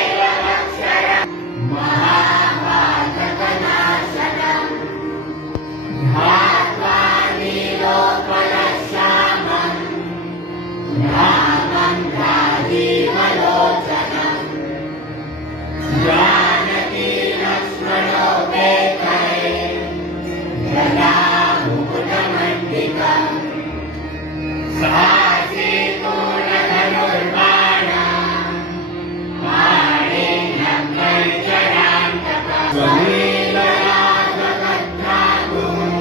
एकैकमक्षरम् महापातकनाशनम् ध्यात्वा नीलोत्पलश्यामम् रामं राजीवलोचनम् जानकी लक्ष्मणोपेतये यदा मुकुटमण्डितम् सासीतूणधनुर्बाणम् पाणिन्यं परिचरान्तकम् स्वलीलया जगद्धातुम्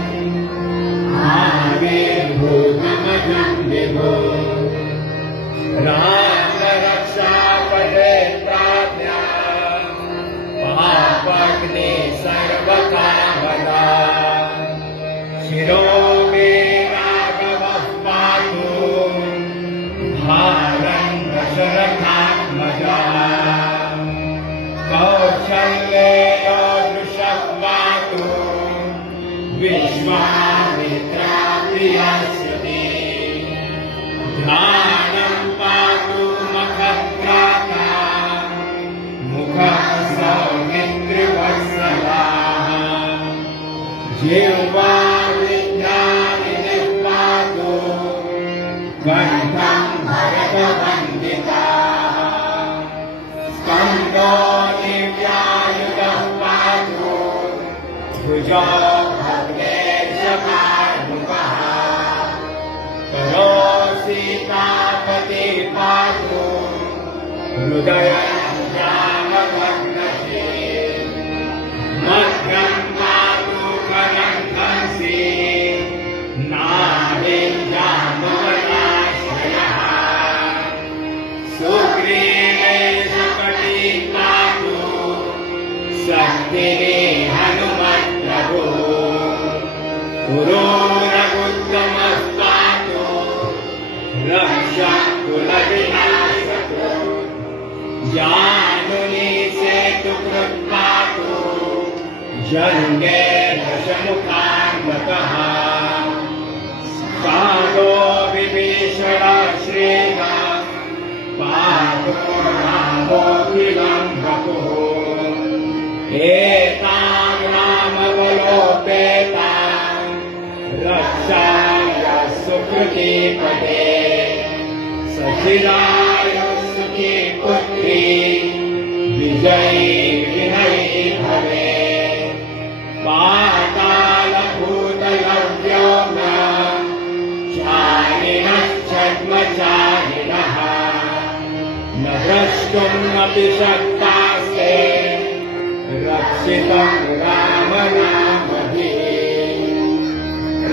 आविर्भूतमजं विभो रामरक्षापदे प्राज्ञा पापग्नि सर्वकामदा शिरो मे राघवः पातु भारं दशरथात्मजा कौसल्येयो दृशः पातु विश्वामित्राप्रियस्यते ध्यानं पातु मखभ्राता मुखः सौमित्रिवत्सलाः जिह्वा विद्यानिधिः पातु कण्ठं भरतवन्दिताः स्कन्धो दिव्यायुधः पातु भुजो भद्रेशकार्मुकः करो सीतापतिः पातु हृदयं रामभग्नसे मध्यं पातु करं कंसी नाभिं जाम्बवनाश्रयः सुग्रीवे सुकटी पातु शक्तिः हनुमत्प्रभुः पुरोरगुत्तमः पातु रक्षः कुलविनाशकृत् जानुनी सेतुकृत् पातु जङ्गे दशमुखान्वतः पादो विभीषणः श्रीरामः पातु रामोऽखिलं वपुः एतां रामबलोपेतां रक्षाय सुकृतिपदे सचिरायुः सुखी पुत्री विजयी विनयी भवेत् पातालभूतलव्योमः चारिणश्छद्मचारिणः न द्रष्टुमपि शक्तास्ते रक्षितं रामनामभिः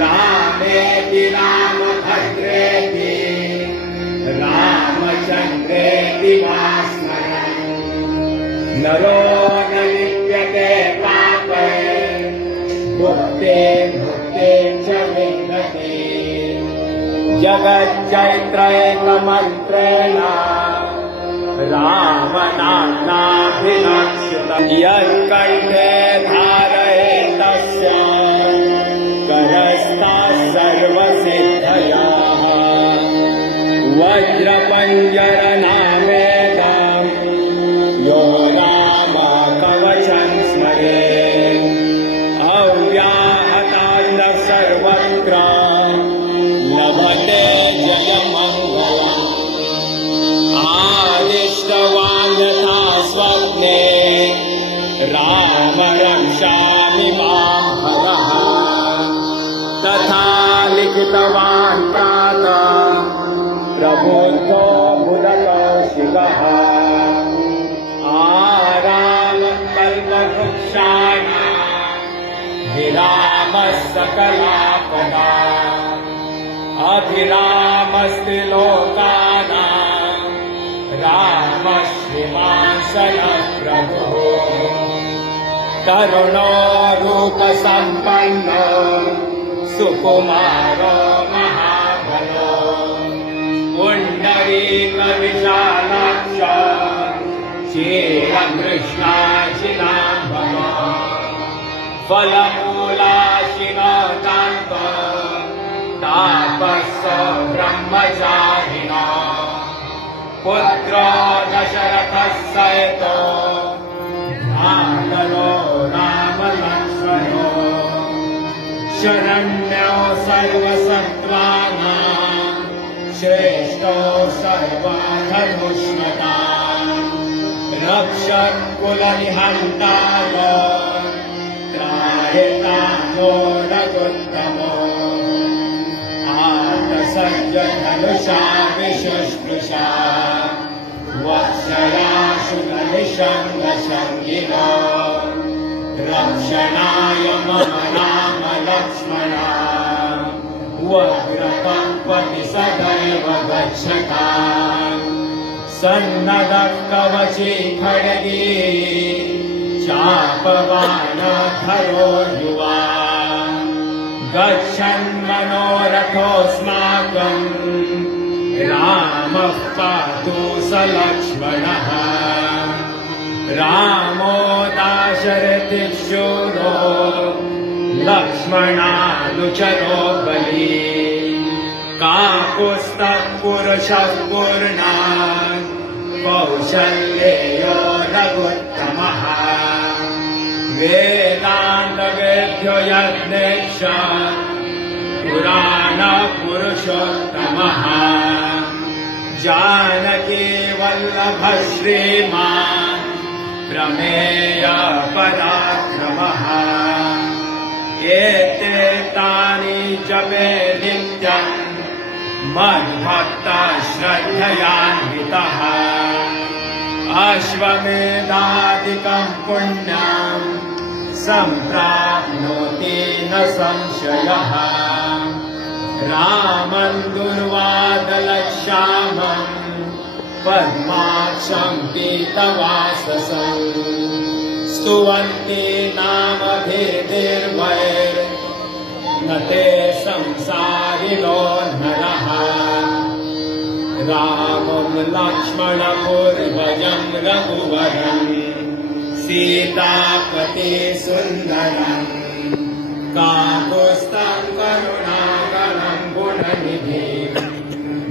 रामेति रामभद्रेति रामचन्द्रेति वा स्मरन् नरो न लिप्यते पापे भुक्ते भुक्ते च विन्दते जगच्चैत्रैकमन्त्रेण रामनाम्नाभिलक्षितम् यत्कण्ठे धारयेतस्य करस्ताः सर्वसिद्धयाः वज्रपञ्जरनामेदं यो रामकवचं स्मरेत् अव्याहतान्न सर्वत्र लभते जयमङ्गलम् आदिष्टवान् यथा स्वप्ने राम रक्षामि मां भगः तथा लिखितवान् प्रातः प्रबुद्धो बुधकौशिकः आरामकल्पवृक्षाणां विरामः सकलापदा अभिरामस्ति लोकानां रामः श्रीमांसनः प्रभुः तरुणो रूपसम्पन्नो सुकुमारो महाबलो पुण्डरीकविशालाक्ष चिरकृष्णाशिलाम्बरो फलमूलाशिनो दान्तो तापसो ब्रह्मचारिणो पुत्रो दशरथ हेतो भ्रातरो रामलक्ष्मणो शरण्यो सर्वसत्त्वानां श्रेष्ठो सर्वधनुष्मतां रक्षकुलनिहन्ताय त्रायतानो रघुत्तमो आर्तसर्जधनुषा विशुष्पृशा वत्सया शुननिषङ्गसङ्गिनो रक्षणाय मम राम लक्ष्मणा वज्रपङ्क्वति सदैव गच्छता सन्नदः कवची खड्गी चापबाणधरो युवा गच्छन्मनोरथोऽस्माकम् रामः पातु स लक्ष्मणः रामो दाशरथिशूरो लक्ष्मणानुचरो बली काकुत्स्थः पुरुषः पूर्णात् कौशल्येयो रघुत्तमः वेदान्तवेद्यो यज्ञेश पुराणपुरुषोत्तमः जानकी वल्लभः श्रीमान् प्रमेय पराक्रमः एते तानि जपे नित्यम् मद्भक्तः श्रद्धयान्वितः अश्वमेधादिकं पुण्यं सम्प्राप्नोति न संशयः रामं दुर्वादलश्यामं पद्माक्षं पीतवाससं स्तुवन्ति नामभेदैर्वैर्न ते संसारिणो नरः रामं लक्ष्मणपूर्वजं रघुवरं सीतापते सुन्दरम् काकुत्स्थं करुणाकरं गुणनिधिं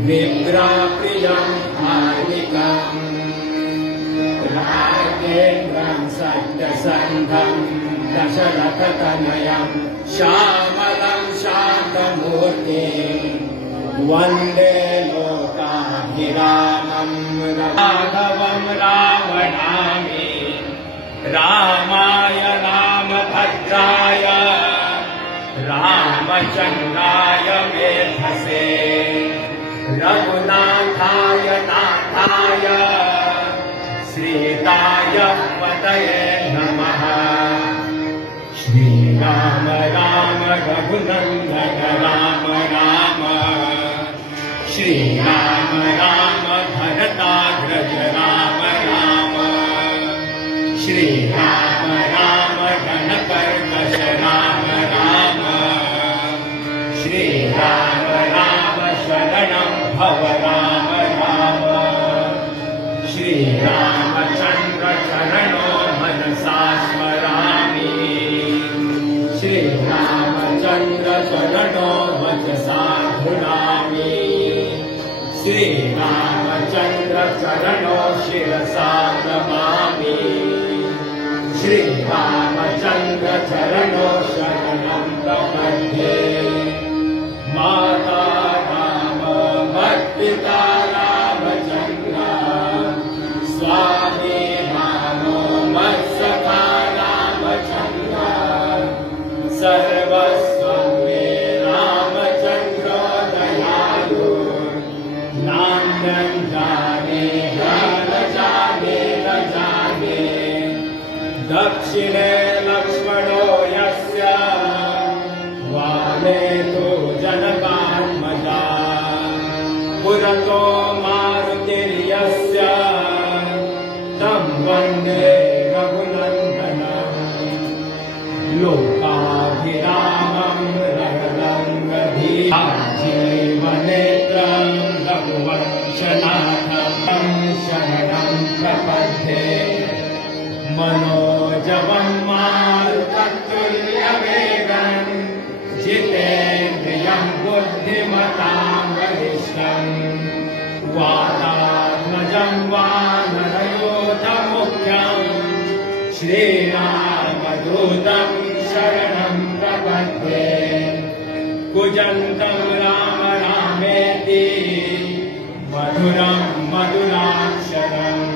विप्राप्रियं हार्दिकम् राजेन्द्रं सत्यसन्धं दशरथतनयं श्यामलं शान्तमूर्तिं वन्दे लोकाभिरामं राघवं रामनामी रामाय रामभद्राय रामचन्द्राय वेधसे रघुनाथाय नाथाय सीताय पतये नमः श्रीराम राम रघुनन्दन राम राम श्रीराम राम भरताग्रज राम राम श्रीराम राम घनकर्कश राम राम श्रीराम राम शरणं भव राम राम श्रीरामचन्द्र चरणो मनसा स्मरामि श्रीरामचन्द्र चरणो वचसा धुनामि श्रीरामचन्द्र चरणो शिरसा नमामि श्रीरामचन्द्र चरणो शरणं प्रपद्ये माता राम मत्पिता रामचन्द्र स्वामी रामो मत्सखा रामचन्द्र सर्वस्वं मे रामचन्द्रो दयालु नान्यं जाने न जाने न जाने दक्षिणे लक्ष्मणो यस्य वामे तु जनकात्मजा पुरतो मारुतिर्यस्य तं वन्दे रघुनन्दनम् लोकाभिरामं रघुरङ्गधीजीवनेत्रं रघुवंशनाथं शरणं प्रपद्ये मनोजवं मारुततुल्यवेगं जितेन्द्रियं बुद्धिमतां वरिष्ठं वातात्मजं वानरयोधमो श्रीरामदूतं शरणं प्रपद्ये कूजन्तं राम रामेति मधुरं मधुराक्षरम्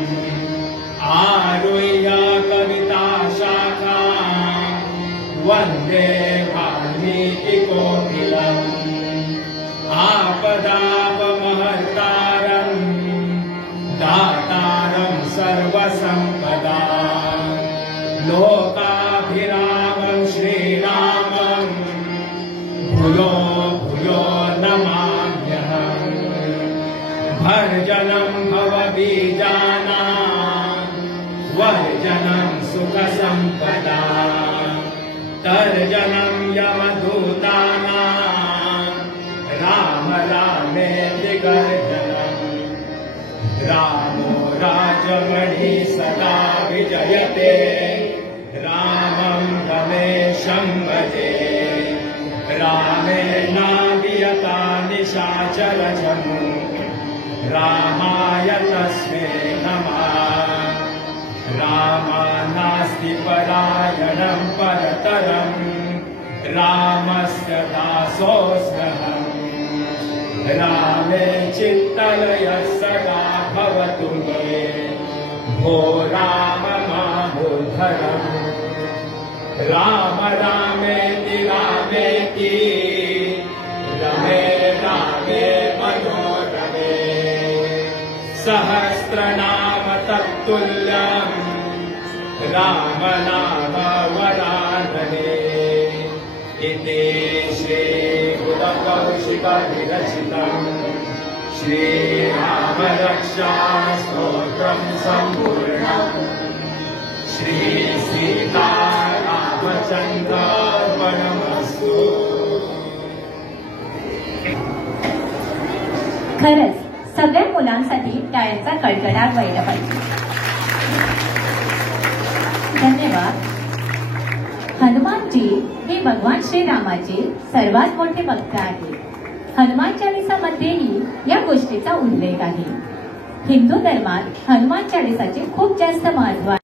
आरुह्य कविता शाखा वन्दे वाल्मीकिकोकिलम् आपदापमहर्तारम् दातारं सर्वसम्पदा लोकाभिरामं श्रीरामं भूयो भूयो नमाम्यहम् भर्जनं भवबीजानां वर्जनं सुखसम्पदा तर्जनं यमदूतानां राम रामेति गर्जनम् रामो राजमणि सदा विजयते रामं रमेशं भजे रामेणाभियता निशाचरजम् रामाय तस्मै नमः रामा नास्ति परायणं परतरम् रामस्य दासोऽस्म्यहम् रामे चित्तलयः सदा भवतु मे भो राम मामुद्धरम् राम रामेति रामेति रमे रामे मनोरमे सहस्रनाम तत्तुल्यम् राम नाम वरानने इति श्रीबुधकौशिकविरचितम् श्रीरामरक्षास्तोत्रं सम्पूर्णम् श्रीसीतारामचन्द्रार्पणमस्तु। खरंच सगळ्या मुलांसाठी टाळ्यांचा कडकडाट व्हायला पाहिजे. धन्यवाद. हनुमानजी हे भगवान श्रीरामाचे सर्वात मोठे भक्त आहेत. हनुमान चालिसामध्येही या गोष्टीचा उल्लेख आहे. हिंदू धर्मात हनुमान चालिसाचे खूप जास्त महत्व आहे.